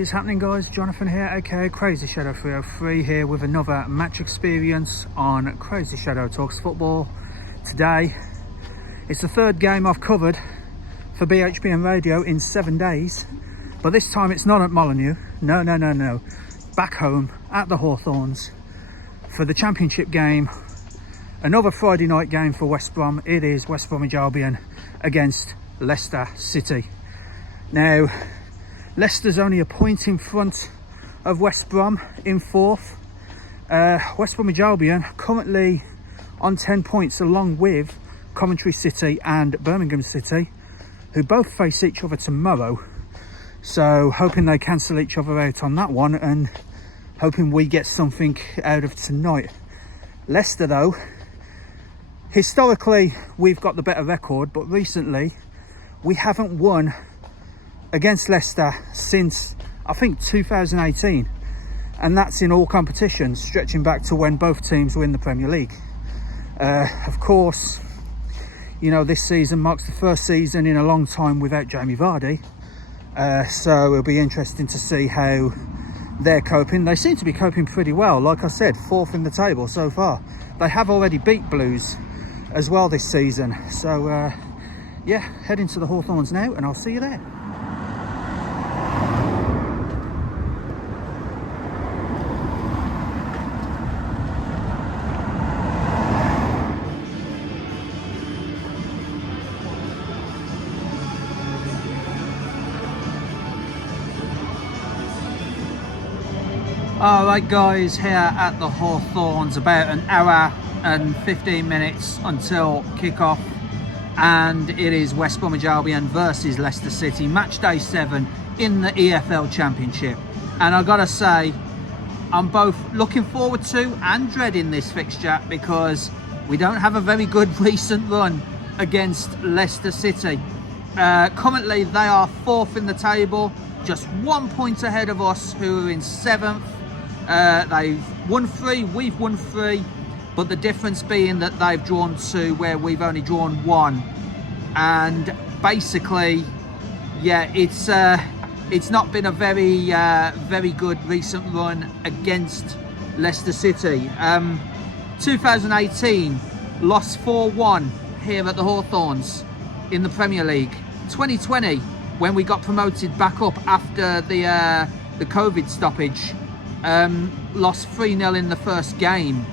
is happening, guys? Jonathan here, aka CrazyShadow 303, here with another match experience on CrazyShadow Talks Football. Today it's the third game I've covered for BHBN Radio in 7 days, but this time it's not at Molineux. No. Back home at the Hawthorns for the Championship game. Another Friday night game for West Brom. It is West Bromwich Albion against Leicester City. Now, Leicester's only a point in front of West Brom in fourth. West Bromwich Albion currently on 10 points, along with Coventry City and Birmingham City, who both face each other tomorrow. So hoping they cancel each other out on that one, and hoping we get something out of tonight. Leicester, though, historically we've got the better record, but recently we haven't won against Leicester since I think 2018, and that's in all competitions, stretching back to when both teams were in the Premier League. Of course, you know, this season marks the first season in a long time without Jamie Vardy, so it'll be interesting to see how they're coping. They seem to be coping pretty well. Like I said, fourth in the table so far. They have already beat Blues as well this season. So yeah, heading to the Hawthorns now, and I'll see you there. Alright guys, here at the Hawthorns, about an hour and 15 minutes until kick-off, and it is West Bromwich Albion versus Leicester City, match day 7 in the EFL Championship. And I've got to say, I'm both looking forward to and dreading this fixture, because we don't have a very good recent run against Leicester City. Currently they are 4th in the table, just 1 point ahead of us, who are in 7th. They've won 3, we've won 3, but the difference being that they've drawn 2 where we've only drawn 1. And basically, yeah, it's not been a very good recent run against Leicester City. 2018 lost 4-1 here at the Hawthorns in the Premier League. 2020, when we got promoted back up after the COVID stoppage, lost 3-0 in the first game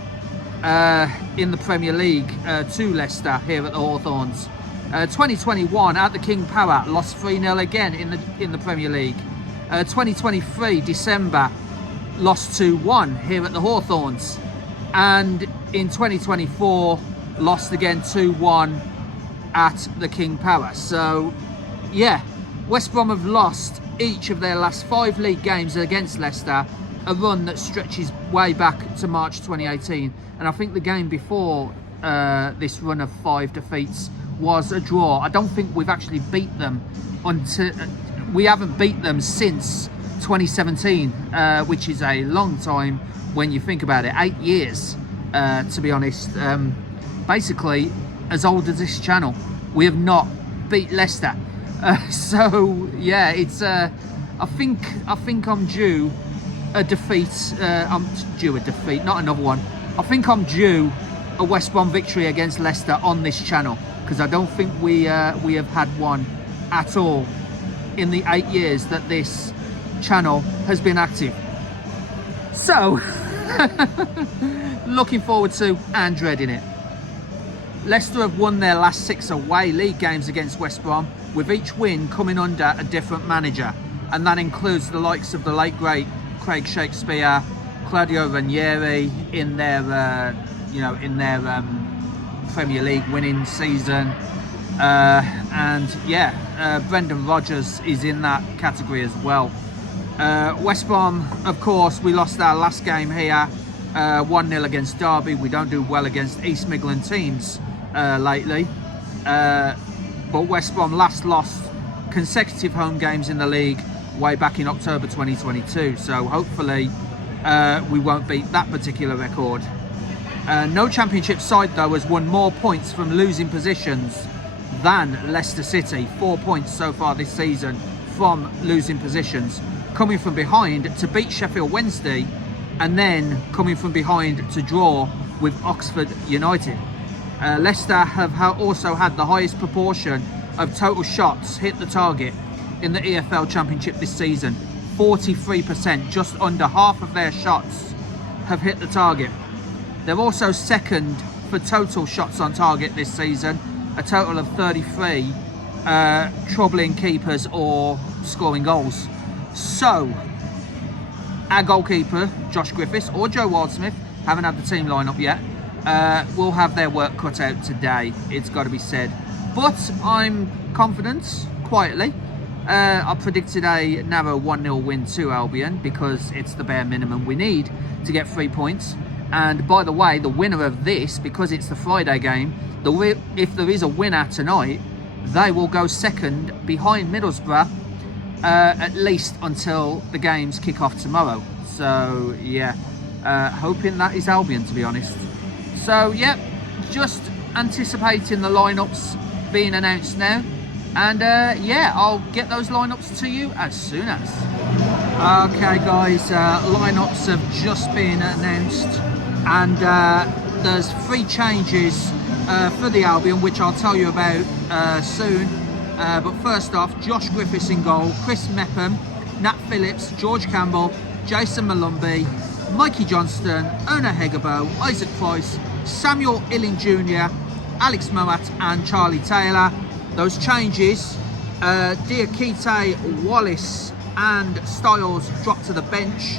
in the Premier League to Leicester here at the Hawthorns. 2021 at the King Power, lost 3-0 again in the Premier League. 2023 December, lost 2-1 here at the Hawthorns, and in 2024 lost again 2-1 at the King Power. So yeah, West Brom have lost each of their last 5 league games against Leicester, a run that stretches way back to March 2018. And I think the game before this run of 5 defeats was a draw. I don't think we've actually beat them we haven't beat them since 2017, which is a long time when you think about it. 8 years, to be honest. Basically as old as this channel, we have not beat Leicester. So yeah, it's I think I'm due a defeat. I'm due a defeat, not another one. I think I'm due a West Brom victory against Leicester on this channel, because I don't think we have had one at all in the 8 years that this channel has been active. So looking forward to and dreading it. Leicester have won their last 6 away league games against West Brom, with each win coming under a different manager, and that includes the likes of the late great Craig Shakespeare, Claudio Ranieri in their Premier League winning season, and yeah, Brendan Rodgers is in that category as well. West Brom, of course, we lost our last game here, 1-0 against Derby. We don't do well against East Midland teams lately, but West Brom last lost consecutive home games in the league way back in October 2022, so hopefully we won't beat that particular record. No Championship side though has won more points from losing positions than Leicester City. 4 points so far this season from losing positions. coming from behind to beat Sheffield Wednesday, and then coming from behind to draw with Oxford United. Leicester have also had the highest proportion of total shots hit the target in the EFL Championship this season. 43%, just under half of their shots have hit the target. They're also second for total shots on target this season, a total of 33, troubling keepers or scoring goals. So, our goalkeeper, Josh Griffiths, or Joe Wildsmith, haven't had the team lineup yet, will have their work cut out today, it's got to be said. But I'm confident, quietly. I predicted a narrow 1-0 win to Albion because it's the bare minimum we need to get 3 points. And by the way, the winner of this, because it's the Friday game, if there is a winner tonight, they will go second behind Middlesbrough, at least until the games kick off tomorrow. So yeah, hoping that is Albion, to be honest. So yeah, just anticipating the lineups being announced now, and yeah, I'll get those lineups to you as soon as. Okay guys, lineups have just been announced, and there's 3 changes for the Albion, which I'll tell you about soon. But first off, Josh Griffiths in goal, Chris Mepham, Nat Phillips, George Campbell, Jason Malumbi, Mikey Johnston, Ona Hegabo, Isaac Price, Samuel Illing Jr., Alex Moat and Charlie Taylor. Those changes, Diakite, Wallace and Styles drop to the bench.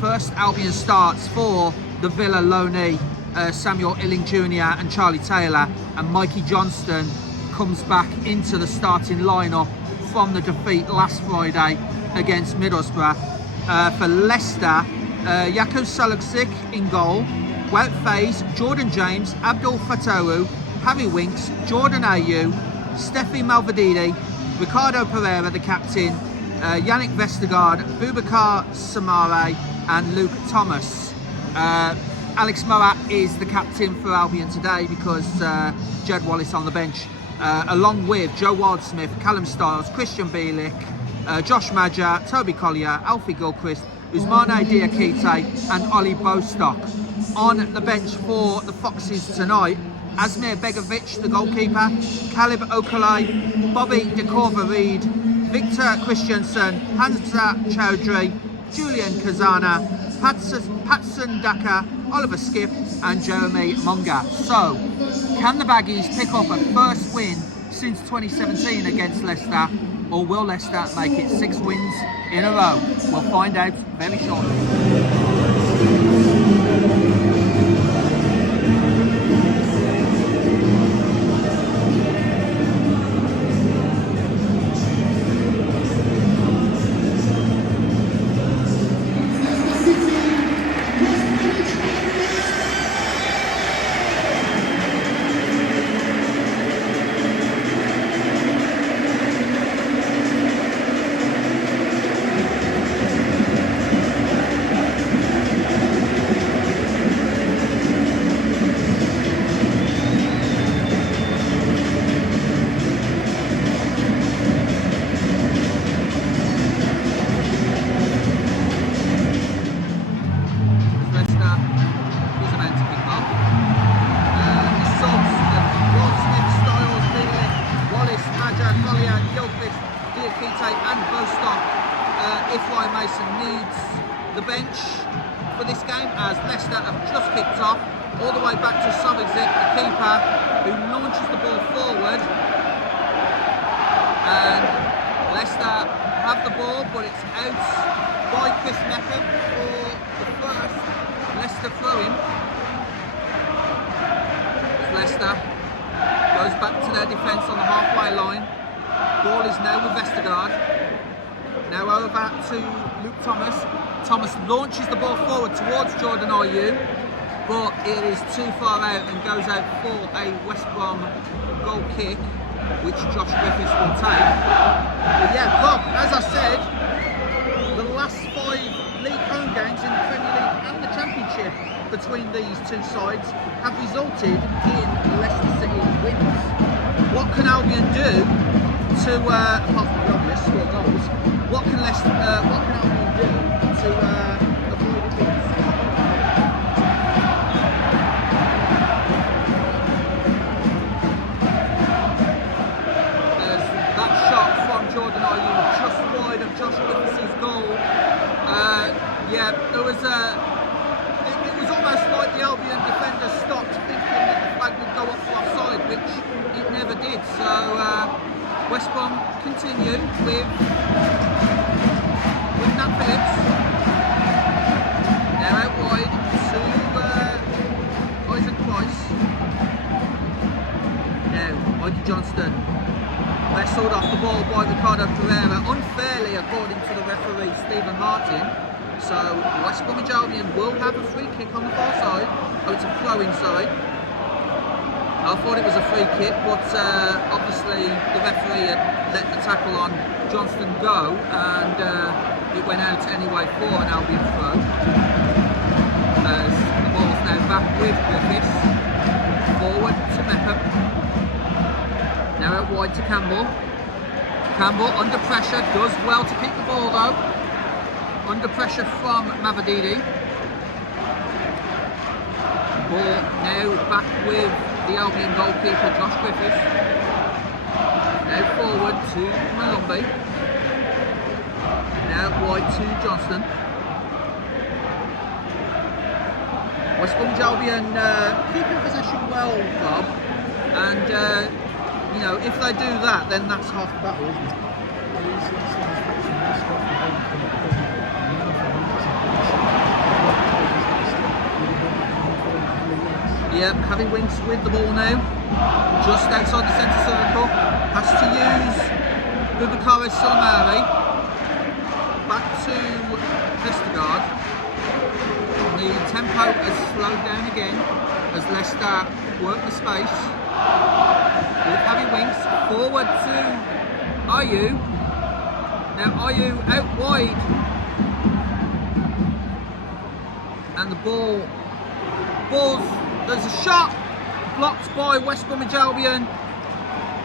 First Albion starts for the Villa loanee, Samuel Illing Jr. and Charlie Taylor, and Mikey Johnston comes back into the starting lineup from the defeat last Friday against Middlesbrough. For Leicester, Jakub Soluksik in goal, Wout Faes, Jordan James, Abdul Fatawu, Harry Winks, Jordan Ayew, Steffi Malvedini, Ricardo Pereira the captain, Yannick Vestergaard, Boubacar Samare and Luke Thomas. Alex Moat is the captain for Albion today because Jed Wallace on the bench, along with Joe Wildsmith, Callum Styles, Christian Bielik, Josh Maja, Toby Collier, Alfie Gilchrist, Usmane Diakite and Ollie Bostock. On the bench for the Foxes tonight, Asmir Begovic, the goalkeeper, Caleb Okolai, Bobby Decorva-Reid, Victor Christiansen, Hamza Chowdhury, Julian Kazana, Patson Daka, Oliver Skip and Jeremy Munga. So, can the Baggies pick up a first win since 2017 against Leicester, or will Leicester make it 6 wins in a row? We'll find out very shortly. For this game, as Leicester have just kicked off, all the way back to Soluksik, the keeper, who launches the ball forward, and Leicester have the ball, but it's out by Chris Mepham for the first Leicester throw-in. Leicester goes back to their defence on the halfway line. Ball is now with Vestergaard. Now over to Luke Thomas. Thomas launches the ball forward towards Jordan Ayew, but it is too far out and goes out for a West Brom goal kick, which Josh Griffiths will take. But yeah, Bob, as I said, the last 5 league home games in the Premier League and the Championship between these two sides have resulted in Leicester City wins. What can Albion do to, apart from the obvious, score goals? what can Albion do to avoid this? There's that shot from Jordan Ayew just wide of Josh Griffiths' goal. Yeah, there was it was almost like the Albion defender stopped thinking that the flag would go up for offside, which it never did. So West Brom continue with Nat Phillips. Now out wide to Isaac Price. Now Mikey Johnston wrestled off the ball by Ricardo Pereira, unfairly according to the referee Stephen Martin. So West Bromwich Albion will have a free kick on the far side. Oh, it's a throw-in, sorry. I thought it was a free kick, but obviously the referee had let the tackle on Johnston go, and it went out anyway for an Albion throw. As the ball's now back with Griffiths. Forward to Mecca. Now out wide to Campbell. Campbell under pressure, does well to keep the ball though. Under pressure from Mavadidi. Ball now back with the Albion goalkeeper Josh Griffiths. Now forward to Malumbi. Now wide to Johnston. West Bromwich Albion keeping possession well, Rob. And you know, if they do that, then that's half the battle, isn't it? Yep, Harry Winks with the ball now, just outside the centre circle, has to use Boubacar Soumaré, back to Vestergaard. The tempo has slowed down again as Leicester work the space, with Harry Winks, forward to Ayew. Now Ayew out wide, and the ball's there's a shot blocked by West Bromwich Albion,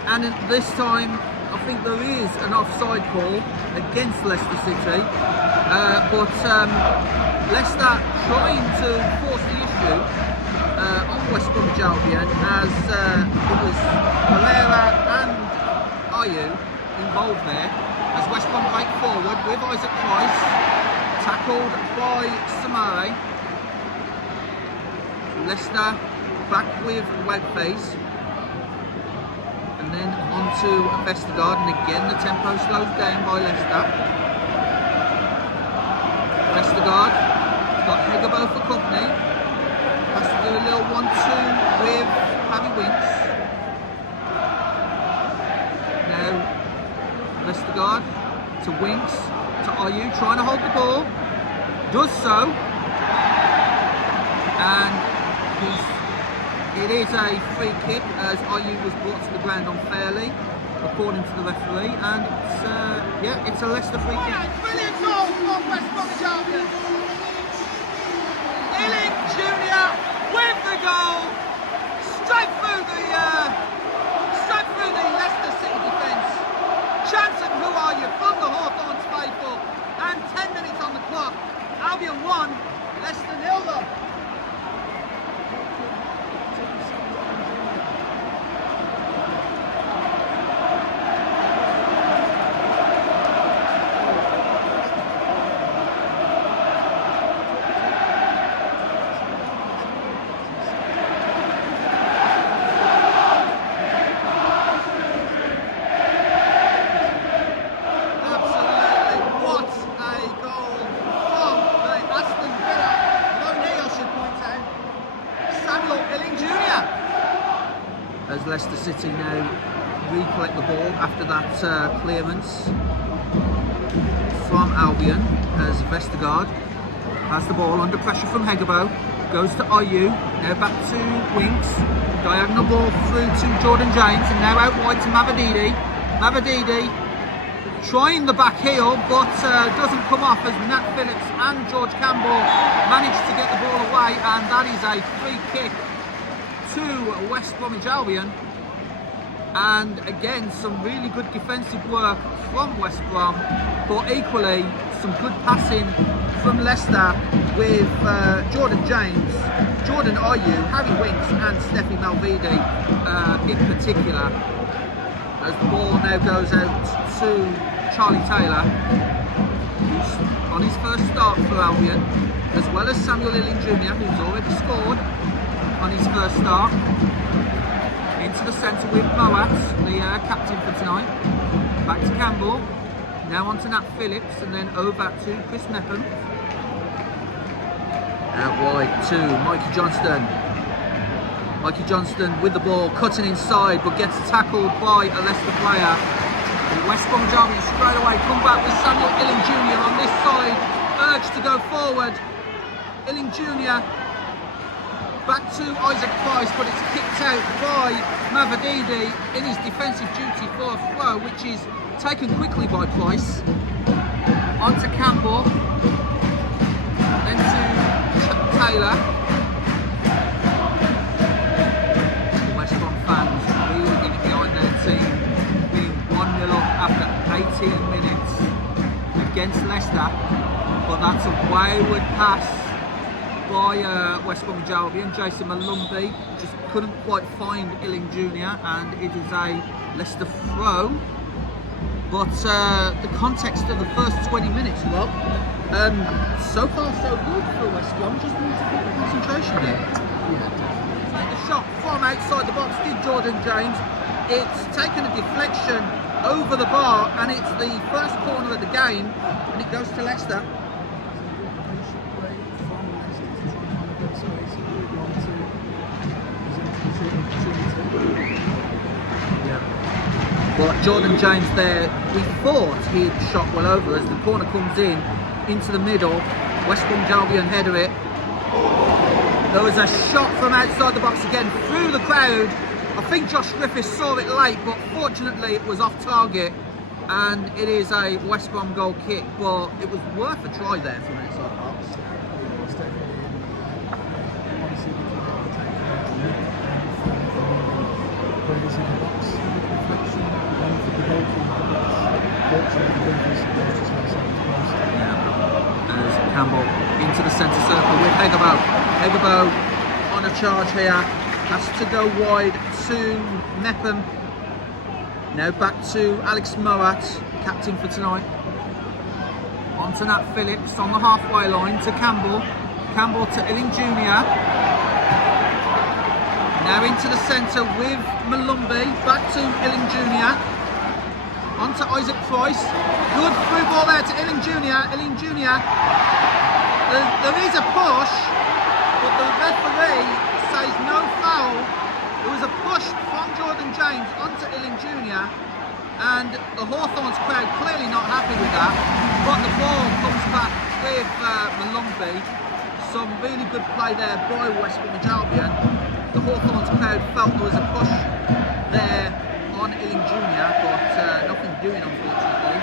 and this time I think there is an offside call against Leicester City, but Leicester trying to force the issue on West Bromwich Albion, as it was Pereira and Ayew involved there, as West Brom break forward with Isaac Price, tackled by Soumaré. Leicester back with Wagface, and then on to Vestergaard, and again the tempo slows down by Leicester. Vestergaard got Hegabo for company, has to do a little 1-2 with Harry Winks. Now Vestergaard to Winks to Ayew, trying to hold the ball, does so, and it is a free kick, as Ayew was brought to the ground unfairly, according to the referee, and it's, yeah, it's a Leicester free kick. Brilliant goal from West Bromwich Albion. Ealing Jr. with the goal, straight through the Leicester City defence. Chance of who are you from the Hawthorns faithful, and 10 minutes on the clock. Albion 1, Leicester 0 though. Leicester City now recollect the ball after that clearance from Albion, as Vestergaard has the ball under pressure from Hegabo, goes to Ayew, now back to Winks, diagonal ball through to Jordan James, and now out wide to Mavadidi. Mavadidi trying the back heel, but doesn't come off, as Nat Phillips and George Campbell managed to get the ball away, and that is a free kick to West Bromwich Albion. And again, some really good defensive work from West Brom, but equally some good passing from Leicester with Jordan James, Jordan Ayew, Harry Winks and Steffi Malvidi in particular. As the ball now goes out to Charlie Taylor, who's on his first start for Albion, as well as Samuel Illing Jr., who's already scored on his first start. Into the centre with Moat, the captain for tonight. Back to Campbell. Now on to Nat Phillips, and then over to Chris Mepham. Out wide to Mikey Johnston. Mikey Johnston with the ball, cutting inside, but gets tackled by a Leicester player. The West Bromwich Albion straight away come back with Samuel Illing Jr. on this side, urged to go forward. Illing Jr. back to Isaac Price, but it's kicked out by Mavadidi in his defensive duty for a throw, which is taken quickly by Price. On to Campbell, then to Taylor. The West Brom fans really getting behind their team, being 1-0 up after 18 minutes against Leicester, but that's a wayward pass by West Bromwich Albion. Jason Malumbi just couldn't quite find Illing Jr. and it is a Leicester throw. But the context of the first 20 minutes, Rob, so far so good for West Brom. Just need to keep the concentration there. Yeah. The shot from outside the box did Jordan James. It's taken a deflection over the bar and it's the first corner of the game and it goes to Leicester. But Jordan James there, we thought he'd shot well over as the corner comes in into the middle. West Bromwich Albion header it. There was a shot from outside the box again through the crowd. I think Josh Griffiths saw it late, but fortunately it was off target and it is a West Brom goal kick, but it was worth a try there from outside the box. As Campbell into the centre circle with Hegabo. Hegabo on a charge here, has to go wide to Mepham. Now back to Alex Moat, captain for tonight. On to Nat Phillips on the halfway line to Campbell. Campbell to Illing Jr. Now into the centre with Malumbi, back to Illing Jr. On to Isaac Price. Good through ball there to Illing Jr. Illing Jr. There is a push, but the referee says no foul. There was a push from Jordan James onto Illing Jr. and the Hawthorns crowd clearly not happy with that. But the ball comes back with Malumbi. Some really good play there by West Bromwich Albion. The Hawthorns crowd felt there was a push there on Illing Jr., but nothing doing unfortunately.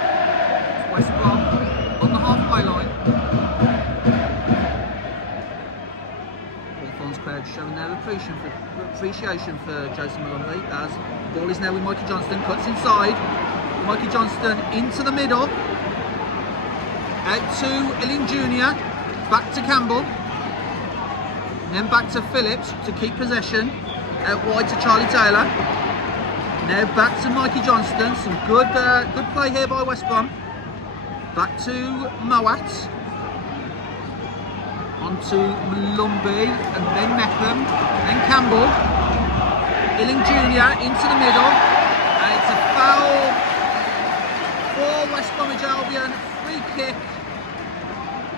West Brom on the halfway line. Hawthorns crowd showing their appreciation for Jason Malumbi as the ball is now with Mikey Johnston, cuts inside. Mikey Johnston into the middle. Out to Illing Jr., back to Campbell. Then back to Phillips to keep possession. Out wide to Charlie Taylor. Now back to Mikey Johnston. Some good play here by West Brom. Back to Moat. On to Malumbi and then Mepham. Then Campbell. Illing Jr. into the middle. And it's a foul for West Bromwich Albion. Free kick.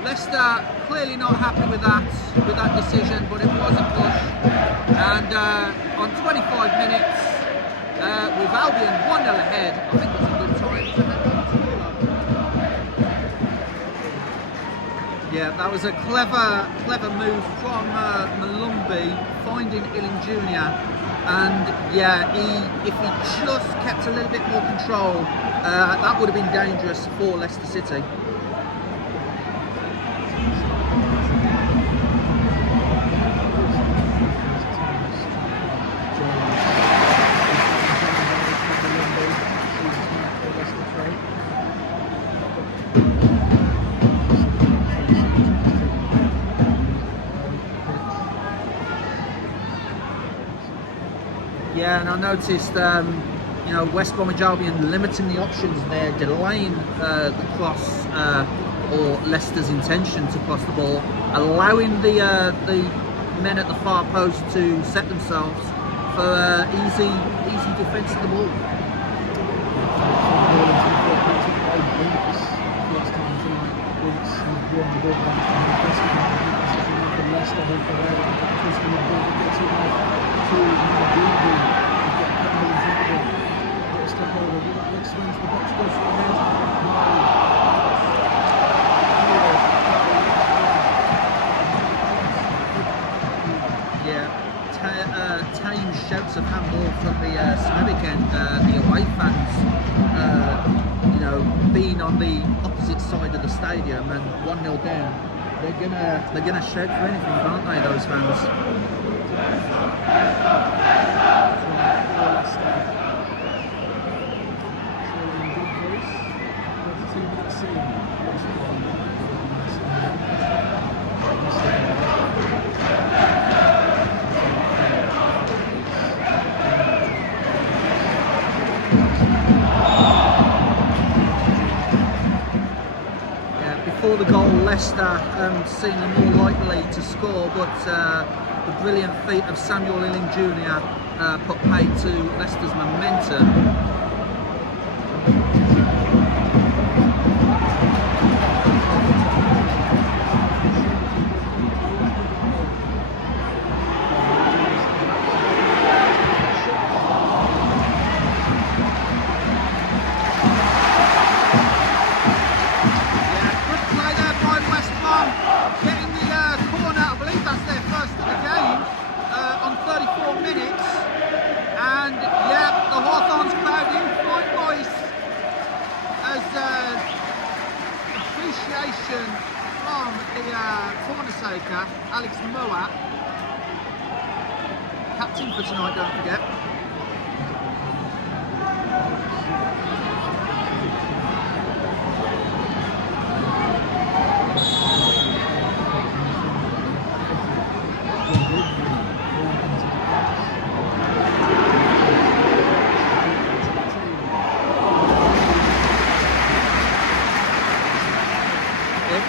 Leicester clearly not happy with that decision, but it was a push. And on 25 minutes, with Albion 1-0 ahead, I think it was a good time to head back to Europe. Yeah, that was a clever move from Malumbi, finding Illing Jr. And yeah, if he just kept a little bit more control, that would have been dangerous for Leicester City. Yeah, and I noticed, you know, West Bromwich Albion limiting the options there, delaying the cross or Leicester's intention to cross the ball, allowing the men at the far post to set themselves for easy defence of the ball. Tame shouts of handball from the Smethwick end, the away fans, you know, being on the opposite side of the stadium and 1-0 down. They're gonna shout for anything, aren't they, those fans? Before the goal, Leicester seemed more likely to score, but the brilliant feat of Samuel Illing Jr. Put paid to Leicester's momentum. From the corner taker, Alex Moat, captain for tonight, don't forget.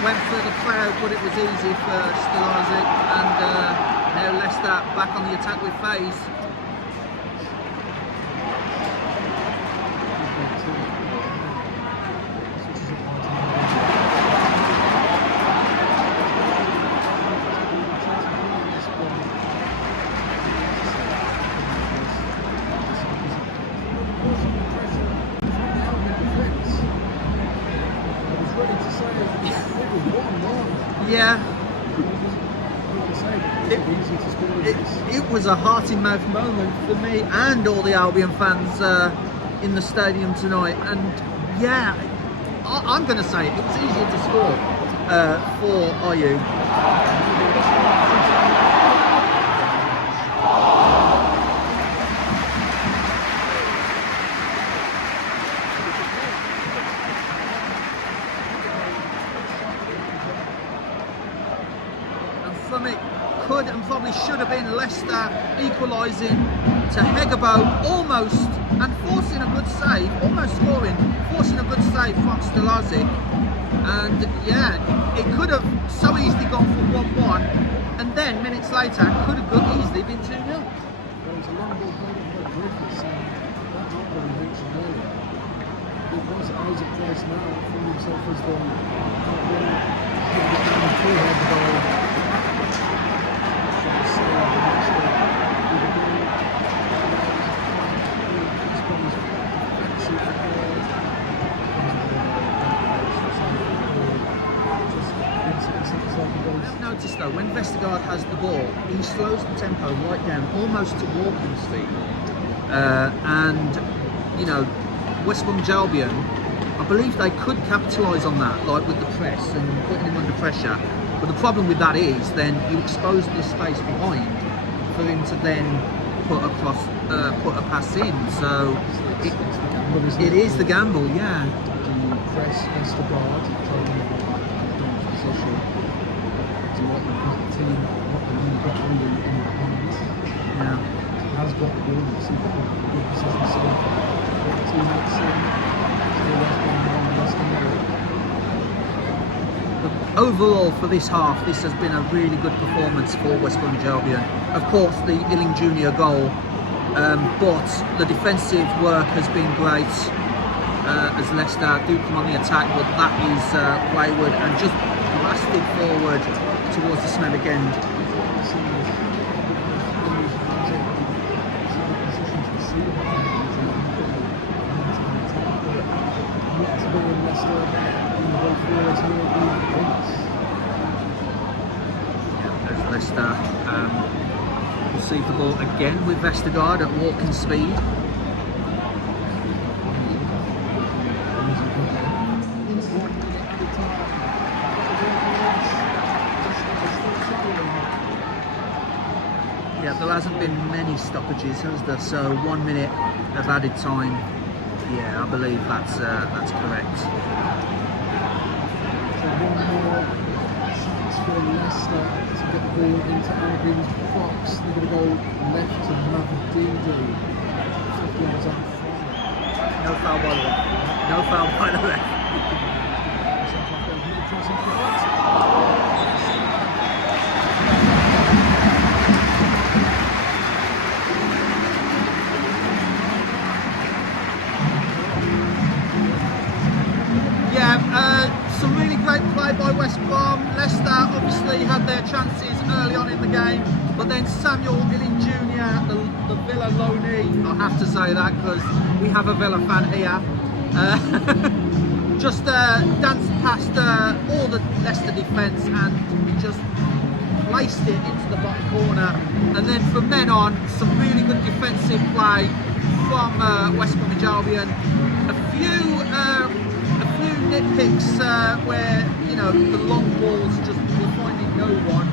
Went for the crowd, but it was easy for Stelazic, and now Leicester back on the attack with Faze. Yeah, it was a heart-in-mouth moment for me and all the Albion fans in the stadium tonight. And yeah, I'm going to say it was easier to score for IU. From it could and probably should have been Leicester equalising to Hegabo almost, and forcing a good save, almost scoring, forcing a good save from Stelazic. And yeah, it could have so easily gone for 1-1, and then minutes later could have easily been 2-0. There was a long ball played by Griffiths, and that not really mentioned earlier. It was Isaac Price now from himself as the I've noticed though, when Vestergaard has the ball, he slows the tempo right down, almost to walking speed. And you know, West Bromwich Albion, I believe they could capitalise on that, like with the press and putting him under pressure. But the problem with that is then you expose the space behind for him to then put a pass in. So it is the gamble, yeah. press Vestergaard, taking the position. To what you've got the team, what the league got on in your hands. Yeah. Has got the ball, you see the good position so far. 14 minutes in, still West Brom 1, Leicester 0. Overall for this half, this has been a really good performance for West Bromwich Albion. Of course, the Illing Jr. goal, but the defensive work has been great as Leicester do come on the attack, but that is wayward and just blasted forward towards the Smethwick end. As Leicester receive the ball again with Vestergaard at walking speed. Yeah, there hasn't been many stoppages, has there? So 1 minute of added time. Yeah, I believe that's correct. So one more chance for Leicester to get the ball into Albion's box. They're going to go left to Mavadidi. 50 yards up front. No foul by the left. No foul by the left. Some really great play by West Brom. Leicester obviously had their chances early on in the game, but then Samuel Illing Jr., the Villa loanee, I have to say that because we have a Villa fan here, just danced past all the Leicester defence and just placed it into the bottom corner. And then from then on, some really good defensive play from West Bromwich Albion. A few nitpicks where, you know, the long balls just were finding no one,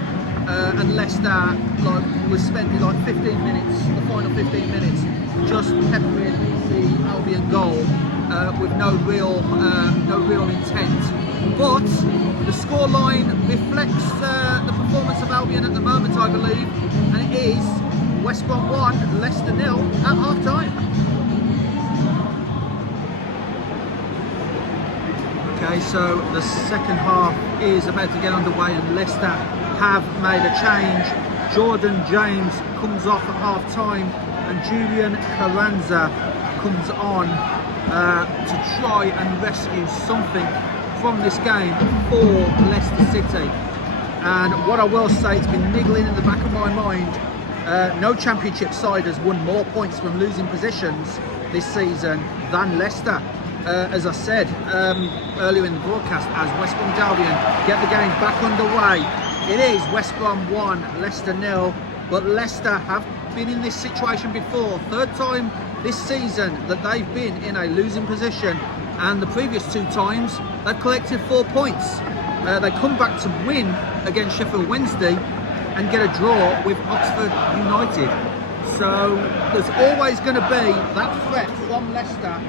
and Leicester was spending 15 minutes, the final 15 minutes, just peppering the Albion goal with no real intent. But the scoreline reflects the performance of Albion at the moment, I believe, and it is West Brom 1, Leicester 0 at half time. Okay, so the second half is about to get underway and Leicester have made a change. Jordan James comes off at half time and Julian Carranza comes on to try and rescue something from this game for Leicester City. And what I will say, it's been niggling in the back of my mind, no Championship side has won more points from losing positions this season than Leicester. As I said earlier in the broadcast, as West Bromwich Albion get the game back underway, it is West Brom 1, Leicester 0, but Leicester have been in this situation before. Third time this season that they've been in a losing position, and the previous 2 times they've collected 4 points. They come back to win against Sheffield Wednesday and get a draw with Oxford United. So there's always going to be that threat from Leicester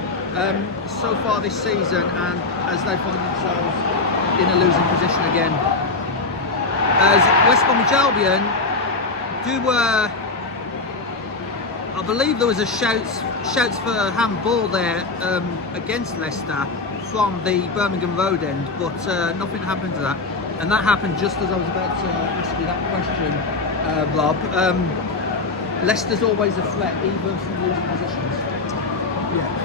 so far this season, and as they find themselves in a losing position again. As West Bromwich Albion do, I believe there was a shouts for handball there against Leicester from the Birmingham Road end, but nothing happened to that, and that happened just as I was about to ask you that question, Rob. Leicester's always a threat, even from losing positions. Yeah.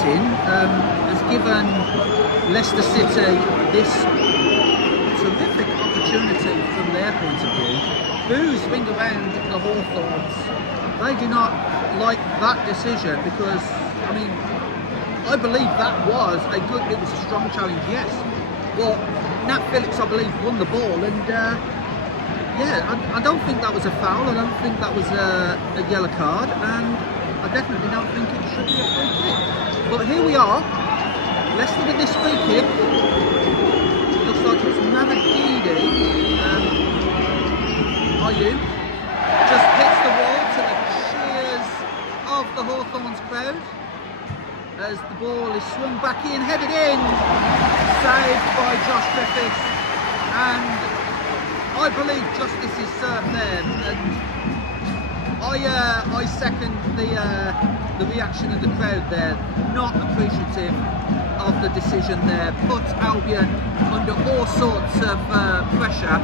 Has given Leicester City this terrific opportunity from their point of view. Boos ring around the Hawthorns. They do not like that decision because, I mean, I believe that was it was a strong challenge, yes, Well, Nat Phillips, I believe, won the ball, and yeah, I don't think that was a foul. I don't think that was a yellow card, and I definitely don't think it should be a free kick. But here we are, Leicester with this free kick. Looks like it's Navagidi. Are you? Just hits the wall to the cheers of the Hawthorns crowd as the ball is swung back in, headed in, saved by Josh Griffiths, and I believe justice is served there. And I second the reaction of the crowd there. Not appreciative of the decision there. Put Albion under all sorts of pressure.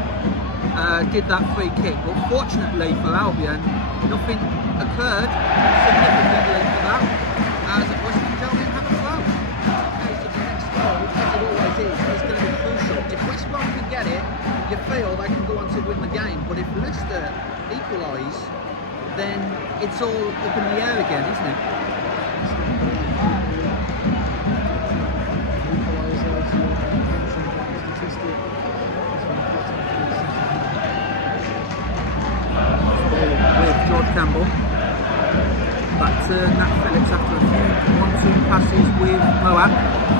Did that free kick, but fortunately for Albion, nothing occurred significantly for that, as West Albion have a throw. Okay, so the next goal, as it always is going to be crucial. If West Brom can get it, you feel they can go on to win the game, but if Leicester equalise, then it's all up in the air again, isn't it? With George Campbell, back to Nat Phillips after a few 1-2 passes with Moab.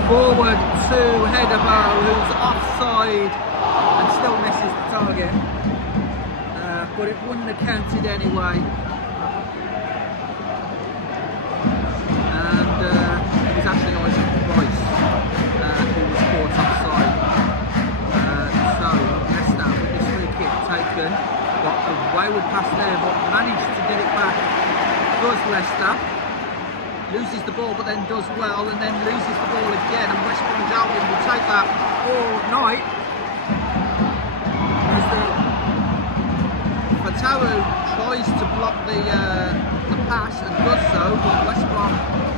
Forward to Hedabo, who's offside and still misses the target, but it wouldn't have counted anyway. And it was actually Isaac Price who was caught offside. So Leicester with this free kick taken. Got a wayward pass there, but managed to get it back. Does Leicester, loses the ball, but then does well, and then loses the ball again. And West Bromwich Albion will take that all night. As the Fatawu tries to block the pass and does so, but West Brom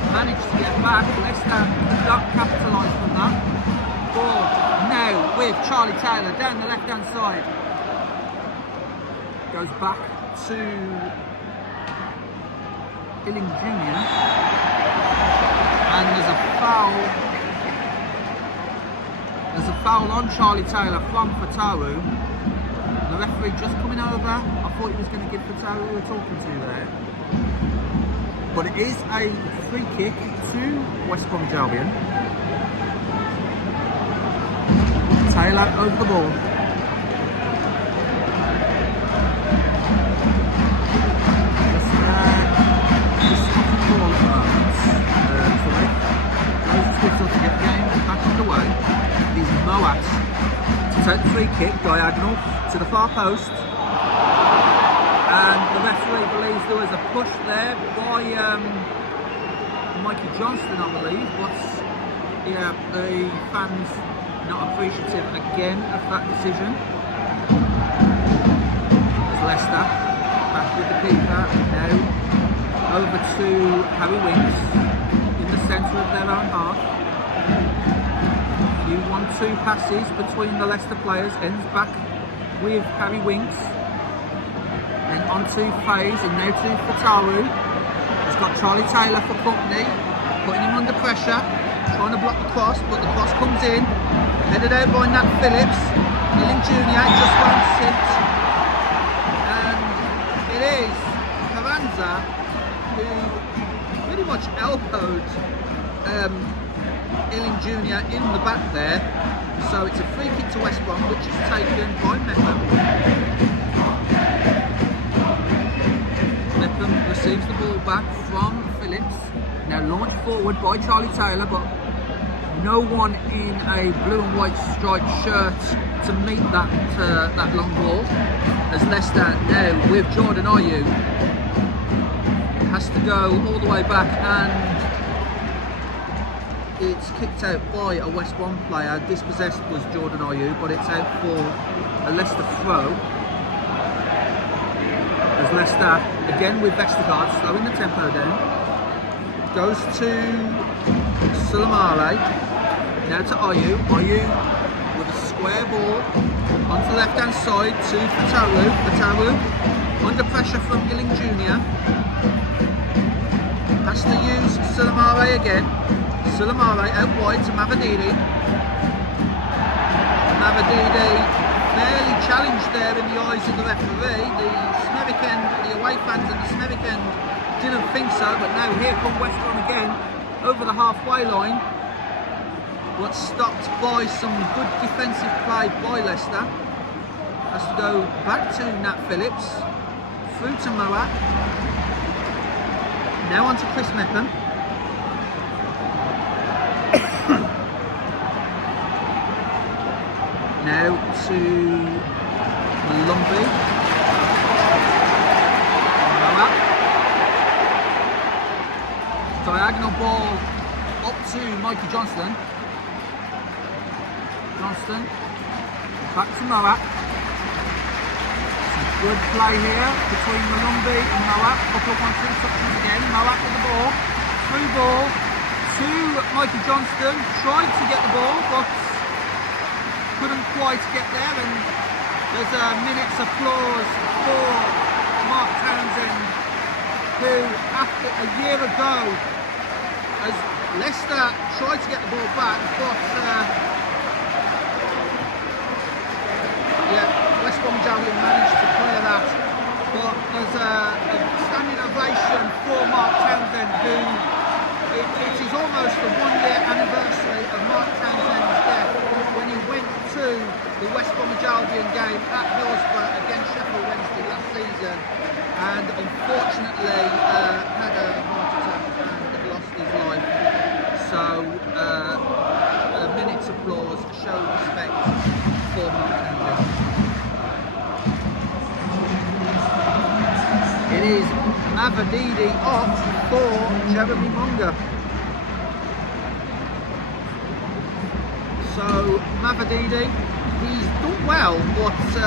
managed to get back. Leicester don't capitalise from that. Ball now with Charlie Taylor down the left-hand side. Goes back to Illing Jr. and there's a foul on Charlie Taylor from Fatawu. The referee just coming over. I thought he was going to give Fatawu who we were talking to there, but it is a free kick to West Bromwich Albion. Taylor over the ball. Moat to take the free kick diagonal to the far post, and the referee believes there was a push there by Mikey Johnston, I believe, but yeah, the fans not appreciative again of that decision. It's Leicester back with the keeper now over to Harry Winks in the centre of their own half. 1-2 passes between the Leicester players, ends back with Harry Winks, then on to Faze and now to Fatawu. He's got Charlie Taylor for company, putting him under pressure, trying to block the cross, but the cross comes in, headed out by Nat Phillips. Illing Jr. just won't sit, and it is Carranza who pretty much elbowed Illing Jr. in the back there, so it's a free kick to West Brom, which is taken by Mepham. Mepham receives the ball back from Phillips, now launched forward by Charlie Taylor, but no one in a blue and white striped shirt to meet that long ball, as Leicester now with Jordan Ayew has to go all the way back, and it's kicked out by a West Brom player. Dispossessed was Jordan Ayew, but it's out for a Leicester throw. As Leicester, again with Vestergaard, slowing the tempo down. Goes to Sulamare, now to Ayew. Ayew with a square ball onto the left hand side to Fatawu. Fatawu under pressure from Illing Jr. Has to use Sulamare again. Sulamare out wide to Mavanini. Mavadidi fairly challenged there in the eyes of the referee. The Smethwick end, the away fans and the Smethwick end didn't think so, but now here come West Brom again over the halfway line. But stopped by some good defensive play by Leicester. Has to go back to Nat Phillips, through to Moat. Now on to Chris Meppen. Now to Malumbi. Moat. Diagonal ball up to Mikey Johnston. Johnston. Back to Moat. Good play here between Malumbi and Moat. Couple of 1-2 touches again. Moat with the ball. Through ball to Mikey Johnston. Tried to get the ball, but couldn't quite get there. And there's a minute's applause for Mark Townsend, who after a year ago, as Leicester tried to get the ball back, but West Bromwich Albion managed to clear that, but there's a standing ovation for Mark Townsend, who it is almost the 1-year anniversary of Mark Townsend's death when he went to the West Bromwich Albion game at Hillsborough against Sheffield Wednesday last season, and unfortunately had a heart attack and lost his life. So a minute's applause, show respect for Mark Townsend. It is Mavadidi off for Jeremy Munger. So Mavadidi, he's done well, but he's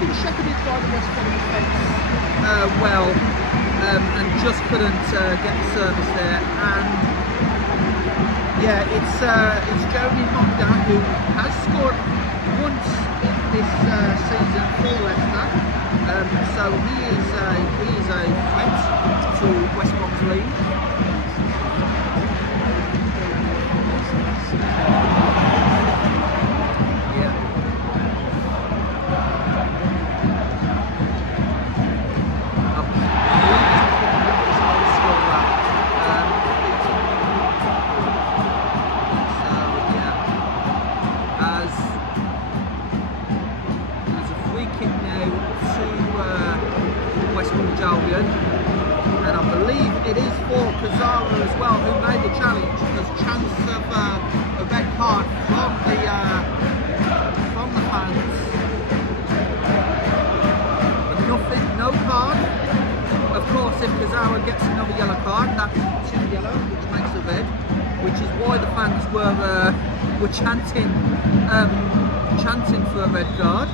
been shepherded by the West Brom defence and just couldn't get the service there. And yeah, it's Jeremy Munger who has scored once in this season for Leicester. So he is a threat to West Brom's lead. Yeah. Albion, and I believe it is for Pizarro as well, who made the challenge. There's a chance of a red card from the fans, but nothing, no card. Of course, if Pizarro gets another yellow card, that's 2 yellow, which makes a red, which is why the fans were chanting for a red card.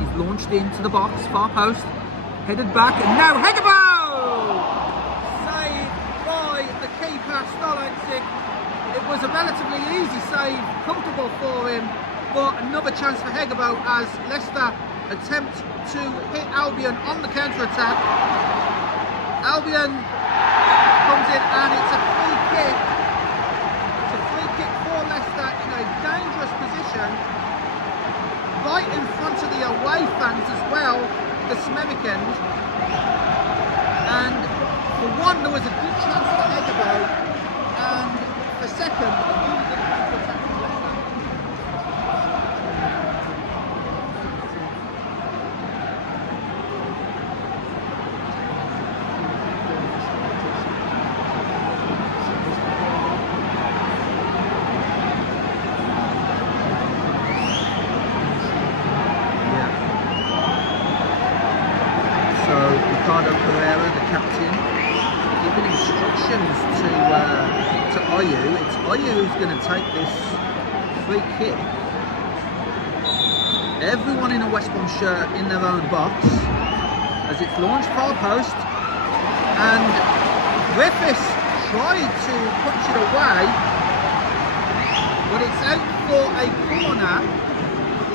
He's launched into the box, far post, headed back, and now Hegebo! Saved by the keeper, Stolancic. It was a relatively easy save, comfortable for him, but another chance for Hegebo as Leicester attempt to hit Albion on the counter-attack. Albion comes in and it's a free kick. It's a free kick for Leicester in a dangerous position, right in front of the away fans as well, the Smethwick end. And for one, there was a good chance for Hegebo, and for second, a really good counter-attack from Leicester. The captain, giving instructions to Ayew. It's Ayew who's going to take this free kick. Everyone in a West Brom shirt in their own box as it's launched far post, and Griffiths tried to punch it away, but it's out for a corner.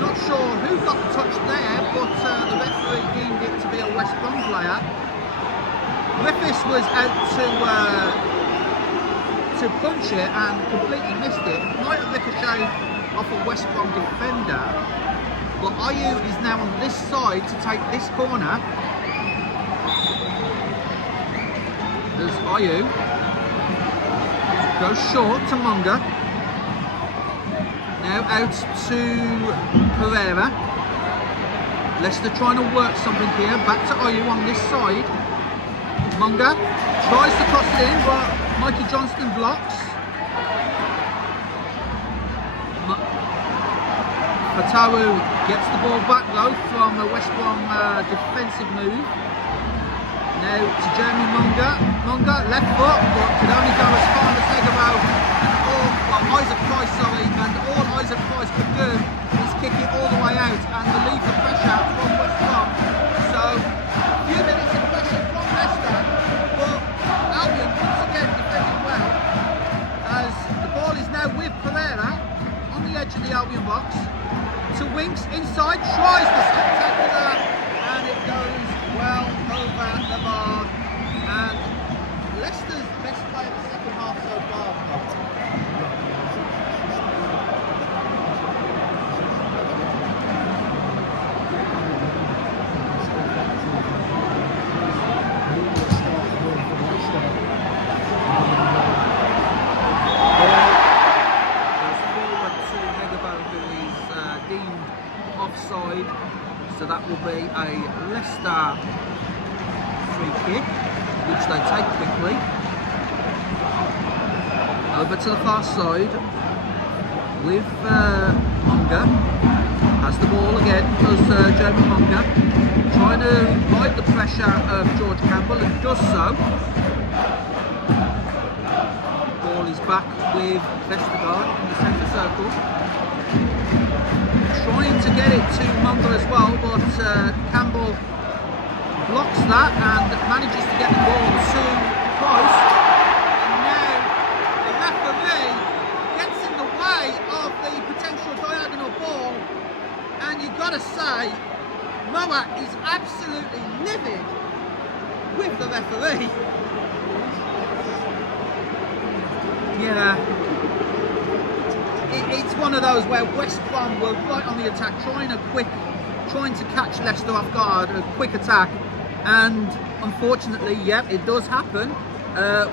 Not sure who got the touch there, but the referee deemed it to be a West Brom player. Griffiths was out to punch it and completely missed it. It might have ricocheted off a West Brom defender, but Ayew is now on this side to take this corner. There's Ayew. Goes short to Munga. Now out to Pereira. Leicester trying to work something here. Back to Ayew on this side. Munga tries to cross it in, but Mikey Johnston blocks. Fatawu gets the ball back though from a West Brom defensive move. Now to Jeremy Munga. Munga left foot, but could only go as far as Egabo. Isaac Price, and all Isaac Price could do is kick it all the way out and relieve the pressure from West Brom. So, a few minutes of pressure from Leicester, but Albion once again defending well, as the ball is now with Pereira on the edge of the Albion box. To Winks inside, tries the spectacular, and it goes well over the bar. And Leicester's best player in the second half so far. So that will be a Leicester free kick, which they take quickly. Over to the far side with Munga. Has the ball again, does Jeremy Munga. Trying to hide the pressure of George Campbell, and does so. Ball is back with Vestergaard in the centre circle. Trying to get it to Munga as well, but Campbell blocks that and manages to get the ball too close. And now the referee gets in the way of the potential diagonal ball, and you've got to say, Moat is absolutely livid with the referee. Yeah. It's one of those where West Brom were right on the attack, trying to catch Leicester off guard, a quick attack, and unfortunately, yeah, it does happen.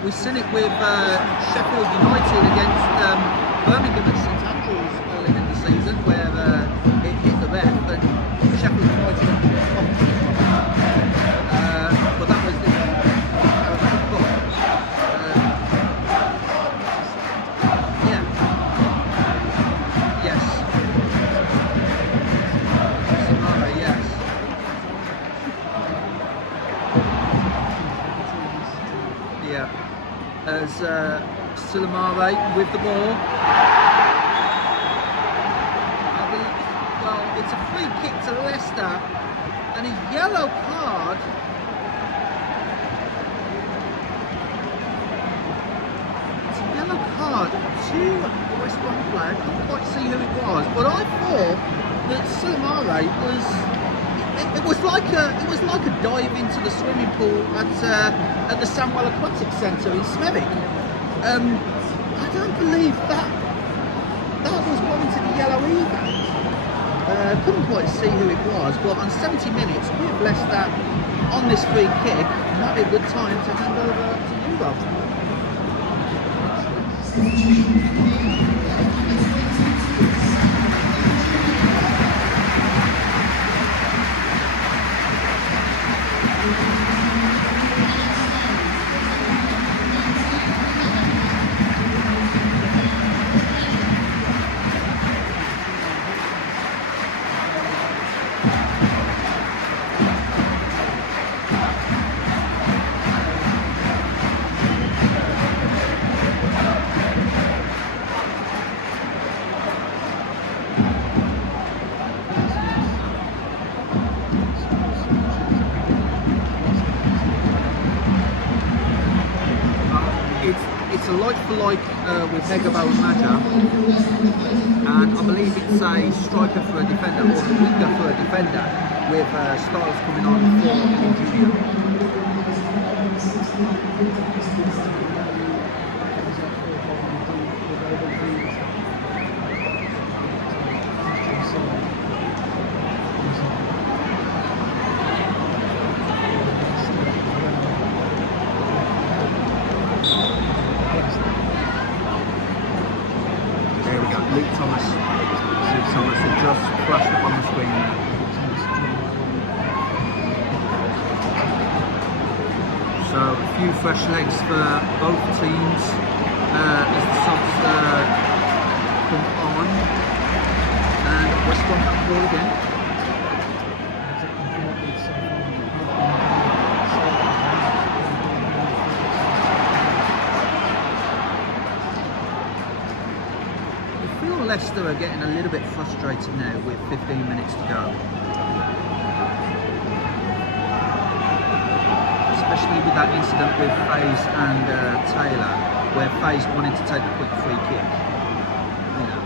We've seen it with Sheffield United against Birmingham at St Andrews early in the season, where it hit the ref, and Sheffield United but that was the as Silamare with the ball. Well, it's a free kick to Leicester and a yellow card. It's a yellow card to the West Brom player. I couldn't quite see who it was, but I thought that Silamare was. It was like a dive into the swimming pool at the Samwell Aquatic Centre in Smethwick. I don't believe that was warranted a yellow either. Couldn't quite see who it was, but on 70 minutes with Leicester on this free kick, might be a good time to hand over to you, Rob. Like with Egabo and Maja, and I believe it's a striker for a defender or a winger for a defender, with Styles coming on for Junior. Luke Thomas. Luke Thomas had just flashed up on the screen there. So a few fresh legs for both teams as the subs come on. And West Brom have the ball again. Leicester are getting a little bit frustrated now with 15 minutes to go. Especially with that incident with Faze and Taylor, where Faze wanted to take a quick free kick. You know.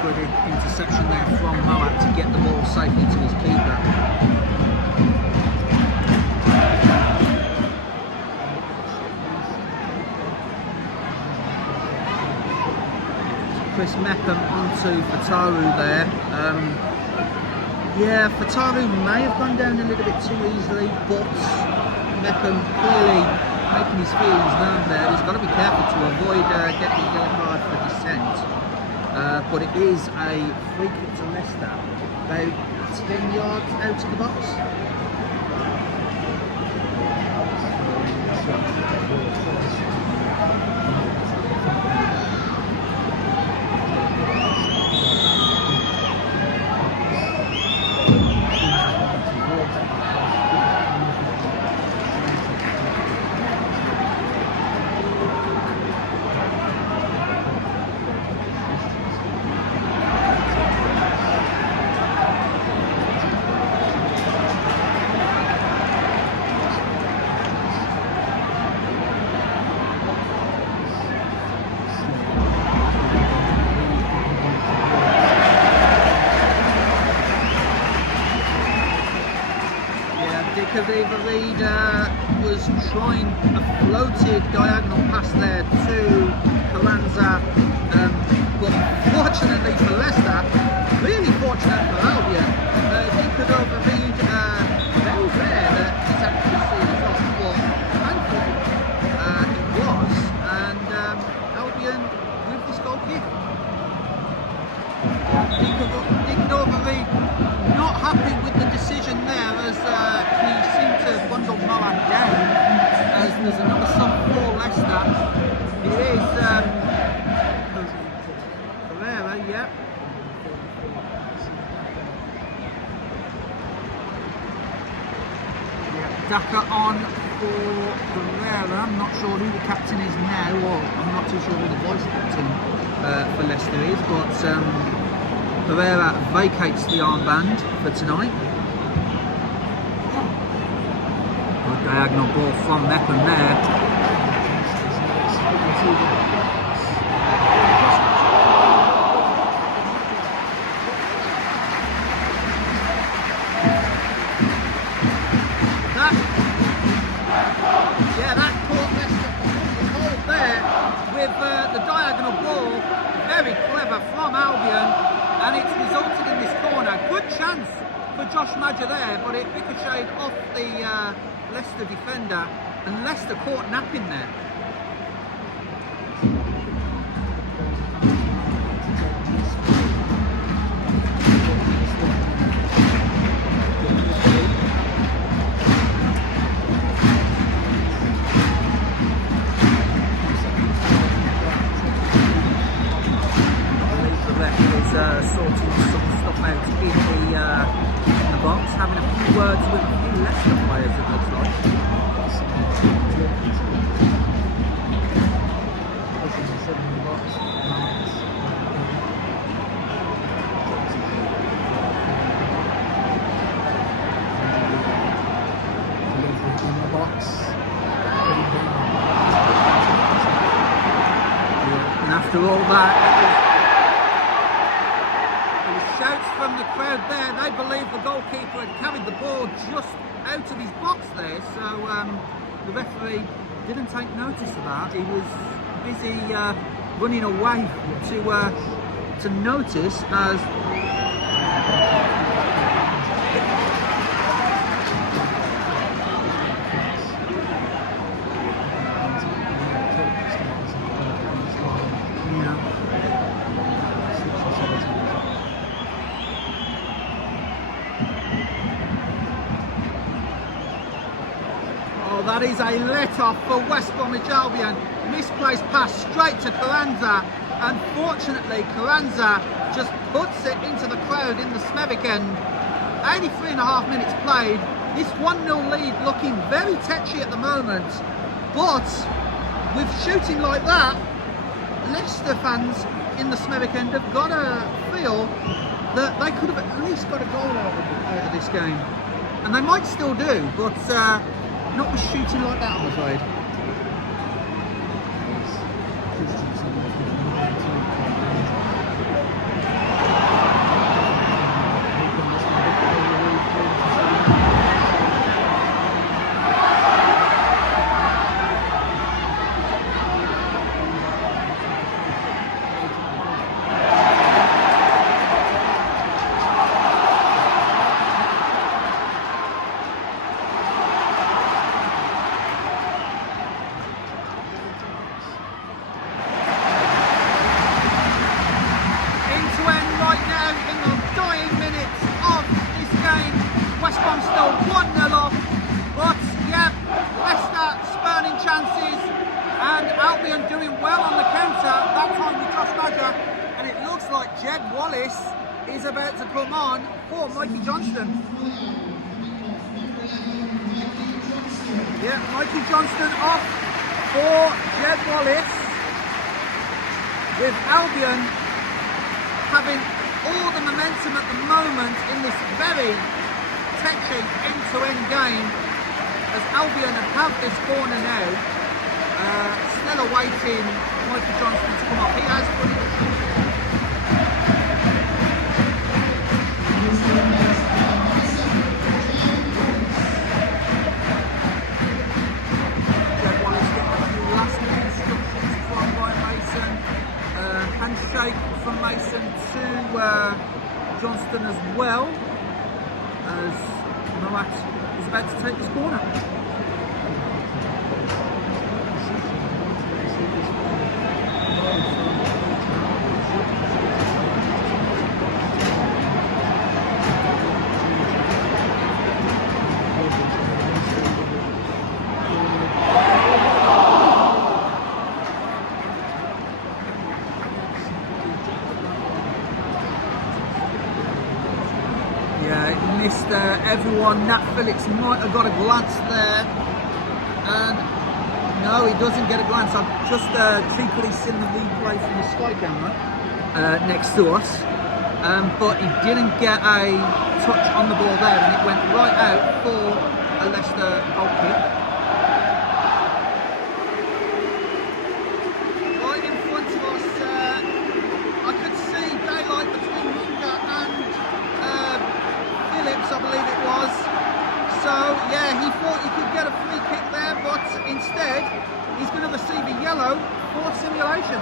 Good interception there from Moab to get the ball safely to his keeper. Chris Meckham onto Fataru there. Yeah, Fataru may have gone down a little bit too easily, but Meckham clearly making his feelings known there. He's got to be careful to avoid getting a yellow card for dissent. But it is a free kick to Leicester, about 10 yards out of the box. Was trying a floated diagonal pass there to Carranza, but fortunately for Leicester, really fortunate for Albion, he could overread very rare that he's actually seen it off, but thankfully it was, and Albion with this goal kick. Didn't overread, not happy with the decision there as he seemed to bundle Moab down as there's another sub for Leicester. It is Pereira, yeah. Daka on for Pereira. I'm not sure who the captain is now, or I'm not too sure who the vice captain for Leicester is, but Pereira vacates the armband for tonight. Good diagonal ball from Meckham there. That caught Leicester hold there with the diagonal ball. Very clever from Albion, and it's resulted in this corner. Good chance for Josh Madger there, but it ricocheted off the Leicester defender, and Leicester caught napping there. Sorting some stuff out in the box, having a few words with a few Leicester players, it looks like. And after all that, from the crowd there, they believe the goalkeeper had carried the ball just out of his box there, so the referee didn't take notice of that. He was busy running away to notice as that is a let-off for West Bromwich Albion. Misplaced pass straight to Carranza. Unfortunately, Carranza just puts it into the crowd in the Smethwick end. 83.5 minutes played. This 1-0 lead looking very tetchy at the moment. But with shooting like that, Leicester fans in the Smethwick end have got to feel that they could have at least got a goal out of this game. And they might still do, but not with shooting like that, I'm afraid. Is about to come on for Mikey Johnston. Yeah, Mikey Johnston off for Jed Wallace, with Albion having all the momentum at the moment in this very tetchy end-to-end game, as Albion have this corner now. Still awaiting Mikey Johnston to come off. He has put it. Handshake from Mason to Johnston as well, as Moat is about to take this corner. Everyone, Nat Phillips might have got a glance there, and no, he doesn't get a glance. I've just cheekily seen the replay from the Sky camera next to us, but he didn't get a touch on the ball there, and it went right out for a Leicester goal kick. Right in front of us, I could see daylight between Munga and Phillips, I believe it was. So yeah, he thought he could get a free kick there, but instead he's going to receive a yellow for simulation.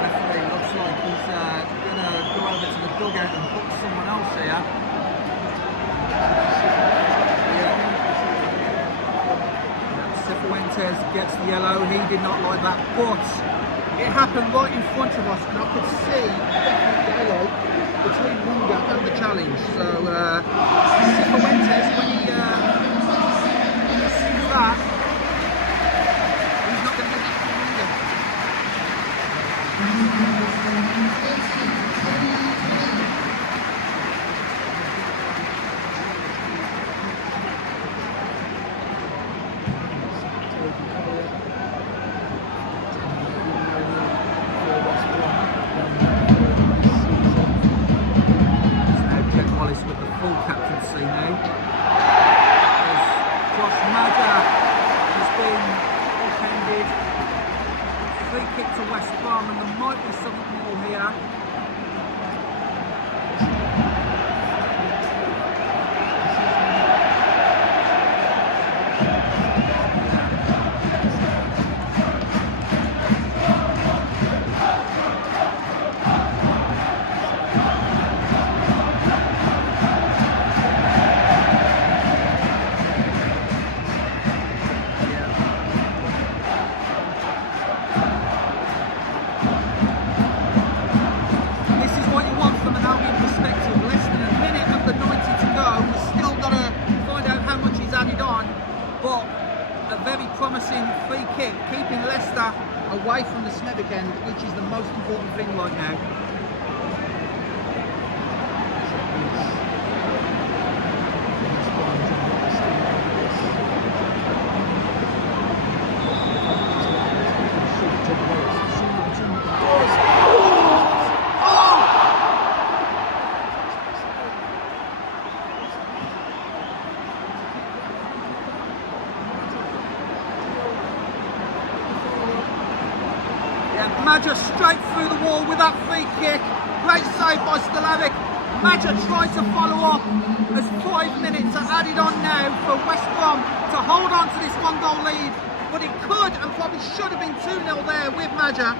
Referee looks like he's going to go over to the dugout and book someone else here. Gets the yellow. He did not like that, but it happened right in front of us, and I could see definite yellow between Munga and the challenge. So Cifuentes, when he sees that, he's not going to get that from Munga. West Brom, and there might be something more here. Promising free kick, keeping Leicester away from the Smethwick end, which is the most important thing right now. Madja straight through the wall with that free kick. Great save by Stalavic. Madja tries to follow up as 5 minutes are added on now for West Brom to hold on to this 1-goal lead. But it could and probably should have been 2-0 there with Madja.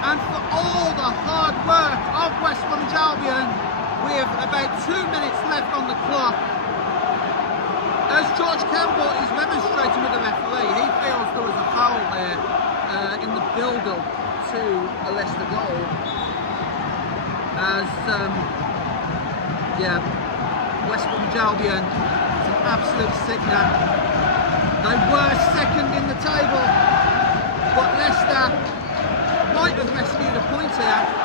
And for all the hard work of West Bromwich Albion, with about 2 minutes left on the clock, as George Campbell is remonstrating with the referee, he feels there was a foul there in the build-up to a Leicester goal. As, West Bromwich Albion is an absolute sickener. They were second in the table, but Leicester might have rescued a point here.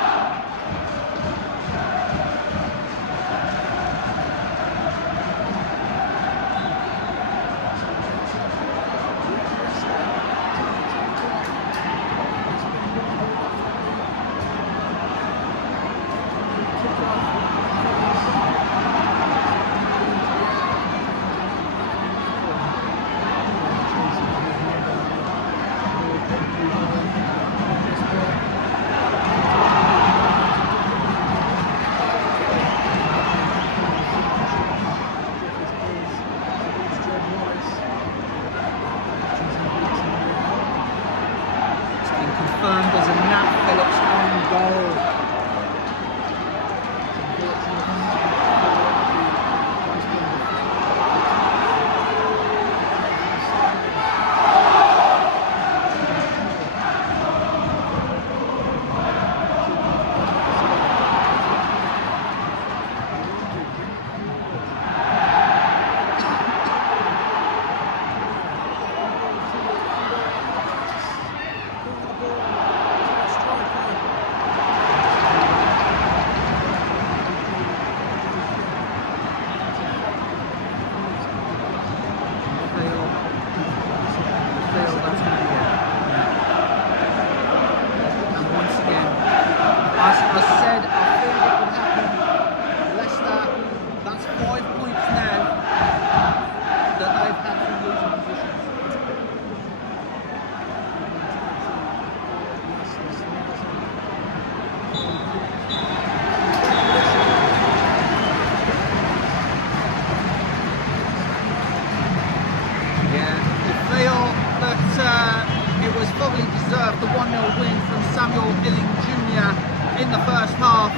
in the first half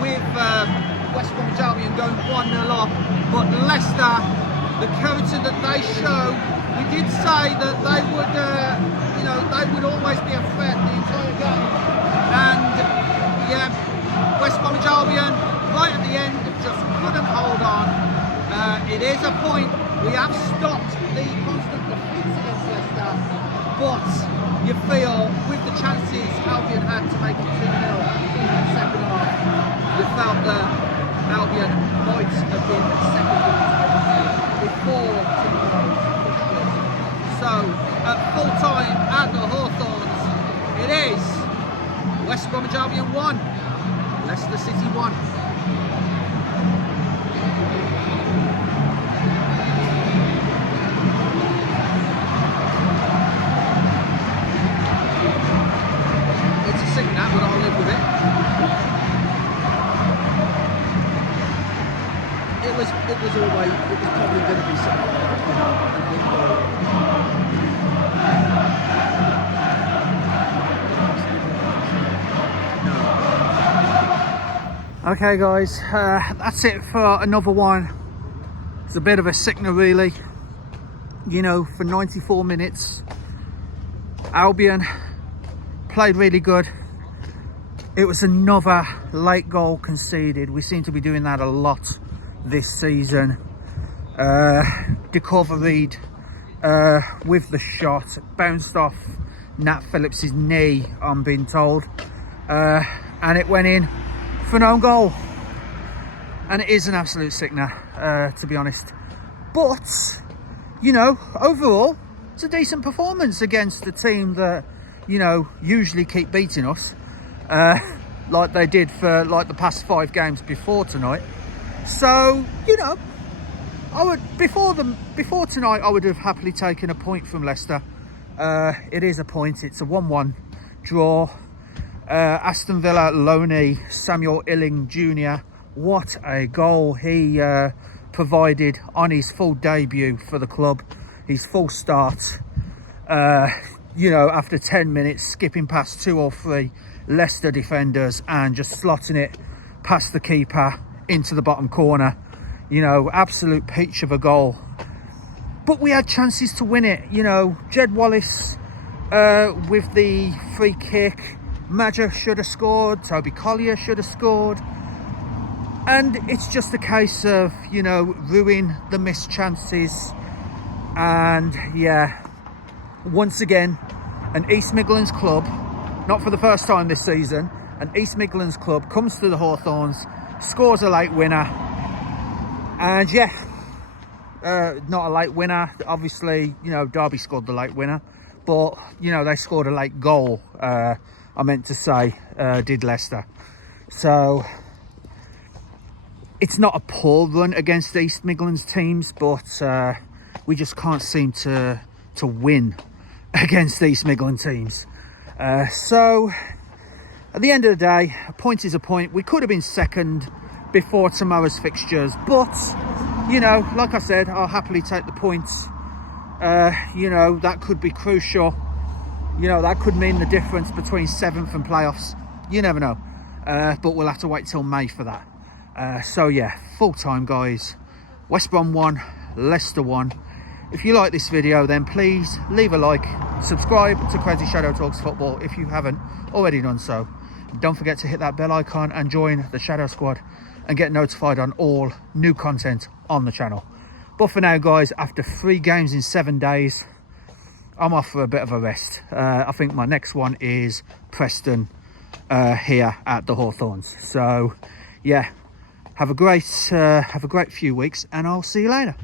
with West Bromwich Albion going 1-0 up, but Leicester, the character that they show, we did say that they would, they would always be a threat the entire game, and yeah, West Bromwich Albion right at the end just couldn't hold on. It is a point. We have stopped the constant defeats against Leicester, but you feel with the chances Albion had to make it 2-0 in the second half, you felt that Albion might have been second in the table before tomorrow's fixtures. So at full time at the Hawthorns, it is West Bromwich Albion 1, Leicester City 1. But I'll live with it. It was probably going to be something. Okay guys, that's it for another one. It's a bit of a sickener really. You know, for 94 minutes, Albion played really good. It was another late goal conceded. We seem to be doing that a lot this season. Recovered with the shot, bounced off Nat Phillips's knee, I'm being told, and it went in for no goal. And it is an absolute sickener, to be honest. But, you know, overall, it's a decent performance against the team that, you know, usually keep beating us. Like they did for like the past 5 games before tonight. So, you know, I would before tonight I would have happily taken a point from Leicester. It is a point. It's a 1-1 draw. Aston Villa loanee Samuel Illing Jr. What a goal he provided on his full debut for the club. His full start. You know, after 10 minutes, skipping past 2 or 3 Leicester defenders and just slotting it past the keeper into the bottom corner. You know, absolute peach of a goal. But we had chances to win it. You know, Jed Wallace with the free kick. Madger should have scored. Toby Collier should have scored. And it's just a case of, you know, ruin the missed chances. And yeah, once again, an East Midlands club, not for the first time this season, an East Midlands club comes to the Hawthorns, scores a late winner, and yeah, not a late winner, obviously, you know, Derby scored the late winner, but, you know, they scored a late goal, I meant to say, did Leicester. So, it's not a poor run against East Midlands teams, but we just can't seem to win against East Midland teams. So at the end of the day, a point is a point. We could have been second before tomorrow's fixtures, but, you know, like I said, I'll happily take the points. You know, that could be crucial. You know, that could mean the difference between 7th and playoffs. You never know. But we'll have to wait till May for that. So yeah, full time guys. West Brom 1, Leicester 1. If you like this video, then please leave a like, subscribe to CrazyShadow Talks Football if you haven't already done so. Don't forget to hit that bell icon and join the Shadow Squad and get notified on all new content on the channel. But for now guys, after 3 games in 7 days, I'm off for a bit of a rest. I think my next one is Preston here at the Hawthorns. So yeah, have a great few weeks, and I'll see you later.